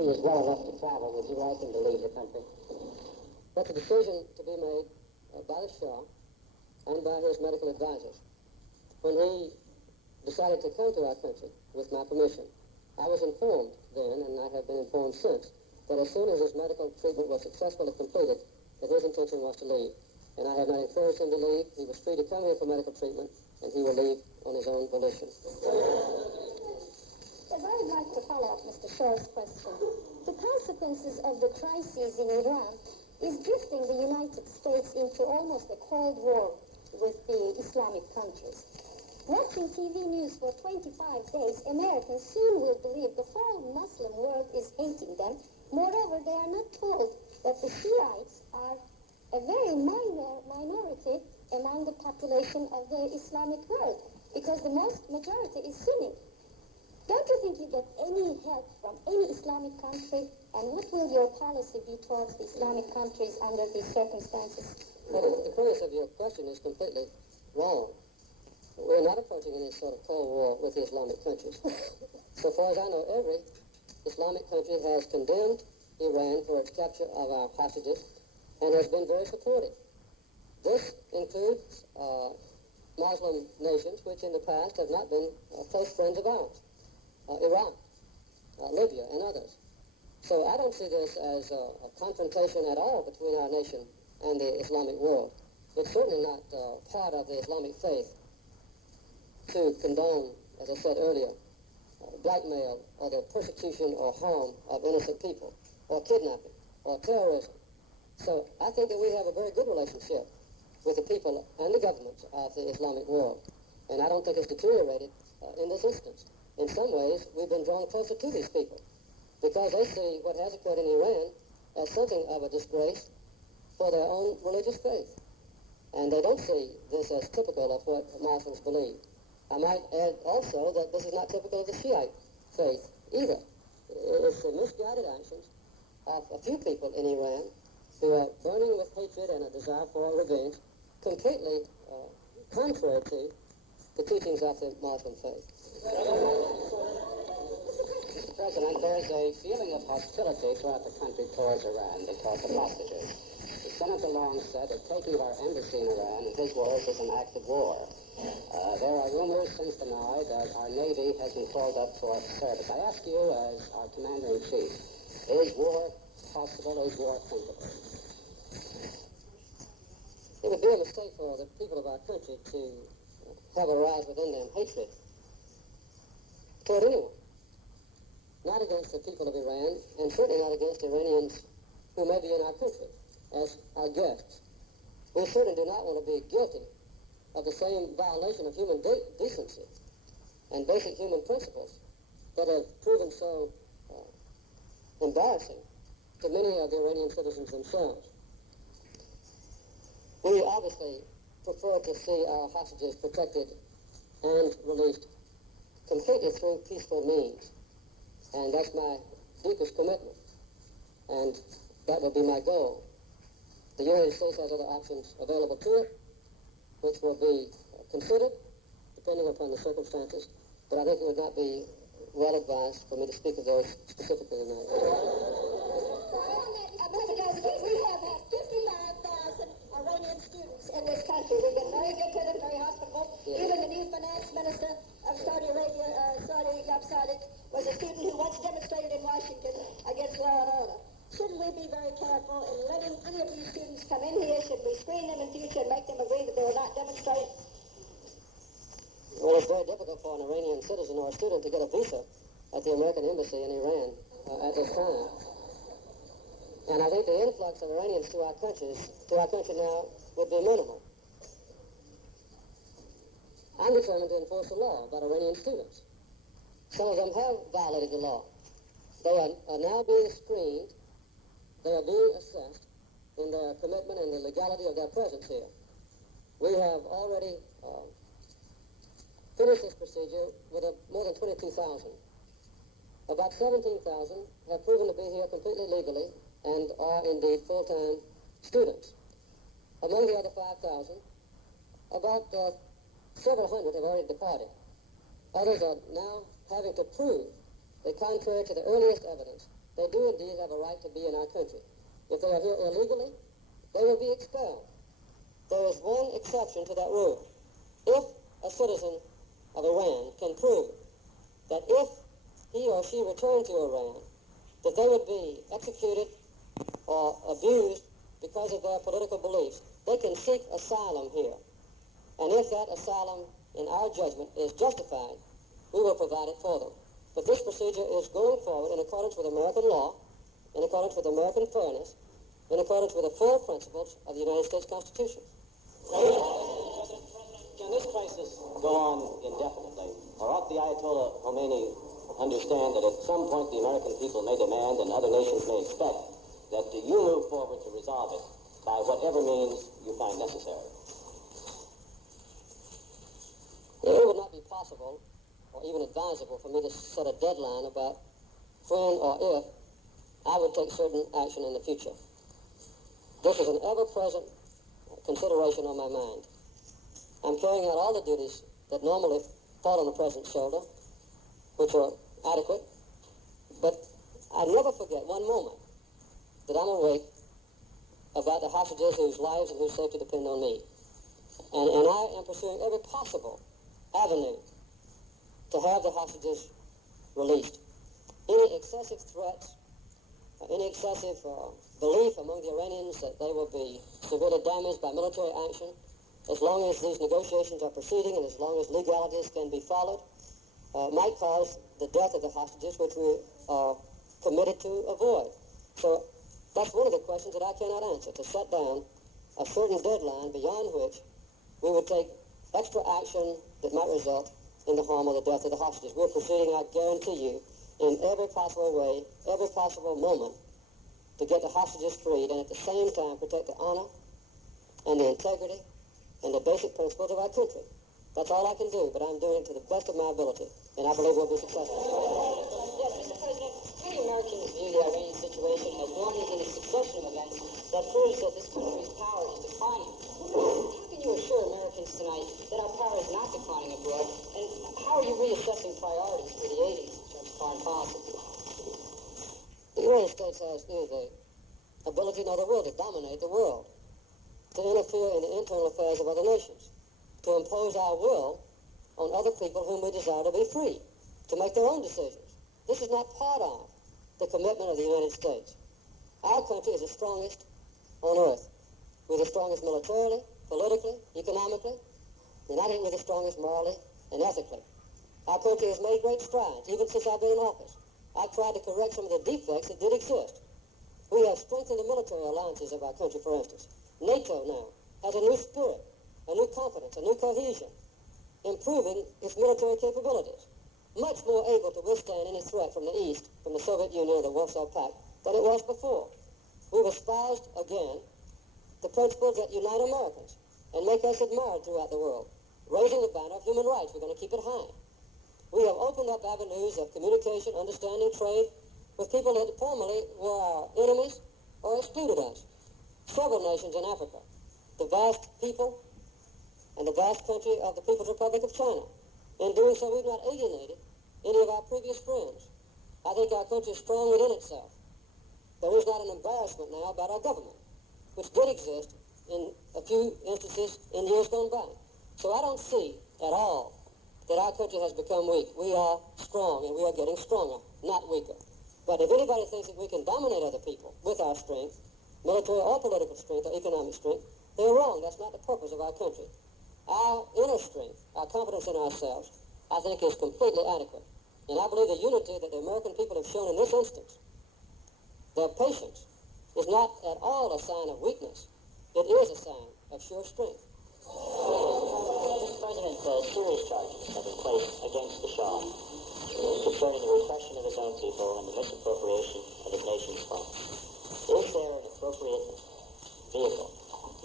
he is well enough to travel, would you like him to leave the country? But the decision to be made by the Shah and by his medical advisors. When he decided to come to our country with my permission, I was informed then, and I have been informed since, that as soon as his medical treatment was successfully completed, that his intention was to leave. And I have not encouraged him to leave. He was free to come here for medical treatment, and he will leave on his own volition. Yes, I would like to follow up Mr. Shaw's question. The consequences of the crisis in Iran is drifting the United States into almost a Cold War with the Islamic countries. Watching TV news for 25 days, Americans soon will believe the whole Muslim world is hating them. Moreover, they are not told that the Shiites are a very minor minority among the population of the Islamic world, because the majority is Sunni. Don't you think you get any help from any Islamic country? And what will your policy be towards the Islamic countries under these circumstances? Well, the premise of your question is completely wrong. We're not approaching any sort of Cold War with the Islamic countries. So far as I know, every Islamic country has condemned Iran for its capture of our hostages and has been very supportive. This includes Muslim nations which in the past have not been close friends of ours. Iraq, Libya, and others. So I don't see this as a confrontation at all between our nation and the Islamic world. It's certainly not part of the Islamic faith to condone, as I said earlier, blackmail or the persecution or harm of innocent people, or kidnapping, or terrorism. So I think that we have a very good relationship with the people and the governments of the Islamic world. And I don't think it's deteriorated in this instance. In some ways, we've been drawn closer to these people because they see what has occurred in Iran as something of a disgrace for their own religious faith. And they don't see this as typical of what Muslims believe. I might add also that this is not typical of the Shiite faith either. It's the misguided actions of a few people in Iran who are burning with hatred and a desire for revenge, completely contrary to the teachings of the Muslim faith. Mr. President, there's a feeling of hostility throughout the country towards Iran because of hostages. Senator Long said that taking of our embassy in Iran, in his words, is an act of war. There are rumors since the night that our Navy has been called up for service. I ask you, as our Commander-in-Chief, is war possible, is war thinkable? It would be a mistake for the people of our country to have arise within them hatred toward anyone. Not against the people of Iran, and certainly not against Iranians who may be in our country as our guests. We certainly do not want to be guilty of the same violation of human decency and basic human principles that have proven so embarrassing to many of the Iranian citizens themselves. We obviously prefer to see our hostages protected and released completely through peaceful means. And that's my deepest commitment. And that will be my goal. The United States has other options available to it, which will be considered depending upon the circumstances. But I think it would not be well advised for me to speak of those specifically tonight. Mr. President, we have had 55,000 Iranian students in this country. We've been very good to them, very hospitable. Yeah. Even the new finance minister of Saudi Arabia, Saudi Sadiq, was a student who once demonstrated in Washington against law and order. Shouldn't we be very careful in letting any of these students come in here? Should we screen them in future and make them agree that they will not demonstrate? Well, it's very difficult for an Iranian citizen or a student to get a visa at the American embassy in Iran at this time. And I think the influx of Iranians to our country now would be minimal. I'm determined to enforce the law about Iranian students. Some of them have violated the law. They are now being screened. They are being assessed in their commitment and the legality of their presence here. We have already finished this procedure with more than 22,000. About 17,000 have proven to be here completely legally and are indeed full-time students. Among the other 5,000, about several hundred have already departed. Others are now having to prove that contrary to the earliest evidence, they do indeed have a right to be in our country. If they are here illegally, they will be expelled. There is one exception to that rule. If a citizen of Iran can prove that if he or she returned to Iran, that they would be executed or abused because of their political beliefs, they can seek asylum here. And if that asylum, in our judgment, is justified, we will provide it for them. But this procedure is going forward in accordance with American law, in accordance with American fairness, in accordance with the full principles of the United States Constitution. Can this crisis go on indefinitely? Or ought the Ayatollah Khomeini understand that at some point the American people may demand and other nations may expect that you move forward to resolve it by whatever means you find necessary? It would not be possible or even advisable for me to set a deadline about when or if I would take certain action in the future. This is an ever-present consideration on my mind. I'm carrying out all the duties that normally fall on the president's shoulder, which are adequate, but I never forget one moment that I'm awake about the hostages whose lives and whose safety depend on me. And I am pursuing every possible avenue to have the hostages released. Any excessive threats, any excessive belief among the Iranians that they will be severely damaged by military action, as long as these negotiations are proceeding and as long as legalities can be followed, might cause the death of the hostages, which we are committed to avoid. So that's one of the questions that I cannot answer, to set down a certain deadline beyond which we would take extra action that might result in the harm or the death of the hostages. We're proceeding, I guarantee you, in every possible way, every possible moment, to get the hostages freed and at the same time protect the honor and the integrity and the basic principles of our country. That's all I can do, but I'm doing it to the best of my ability, and I believe we'll be successful. Yes, Mr. President, many Americans view the Iranian situation as one in a succession of events that proves that this country's power is declining. How can you assure Americans tonight that our power is not declining abroad, and how are you reassessing priorities for the 80s in terms of foreign policy? The United States has neither the ability nor the will to dominate the world, to interfere in the internal affairs of other nations, to impose our will on other people whom we desire to be free, to make their own decisions. This is not part of the commitment of the United States. Our country is the strongest on earth. We're the strongest militarily, politically, economically, and I think we're the strongest morally and ethically. Our country has made great strides, even since I've been in office. I've tried to correct some of the defects that did exist. We have strengthened the military alliances of our country, for instance. NATO now has a new spirit, a new confidence, a new cohesion, improving its military capabilities, much more able to withstand any threat from the East, from the Soviet Union or the Warsaw Pact, than it was before. We've espoused, again, the principles that unite Americans and make us admired throughout the world. Raising the banner of human rights, we're going to keep it high. We have opened up avenues of communication, understanding, trade with people that formerly were our enemies or excluded us. Several nations in Africa, the vast people and the vast country of the People's Republic of China. In doing so, we've not alienated any of our previous friends. I think our country is strong within itself. There is not an embarrassment now about our government, which did exist in a few instances in years gone by. So I don't see at all that our country has become weak. We are strong, and we are getting stronger, not weaker. But if anybody thinks that we can dominate other people with our strength, military or political strength or economic strength, they're wrong. That's not the purpose of our country. Our inner strength, our confidence in ourselves, I think is completely adequate. And I believe the unity that the American people have shown in this instance, their patience, is not at all a sign of weakness. It is a sign of sure strength. Mr. President, serious charges have been placed against the Shah concerning the repression of his own people and the misappropriation of his nation's funds. Is there an appropriate vehicle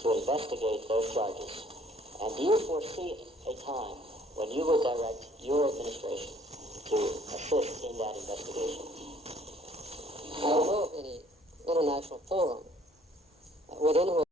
to investigate those charges? And do you foresee a time when you will direct your administration to assist in that investigation? I don't know of any international forum within which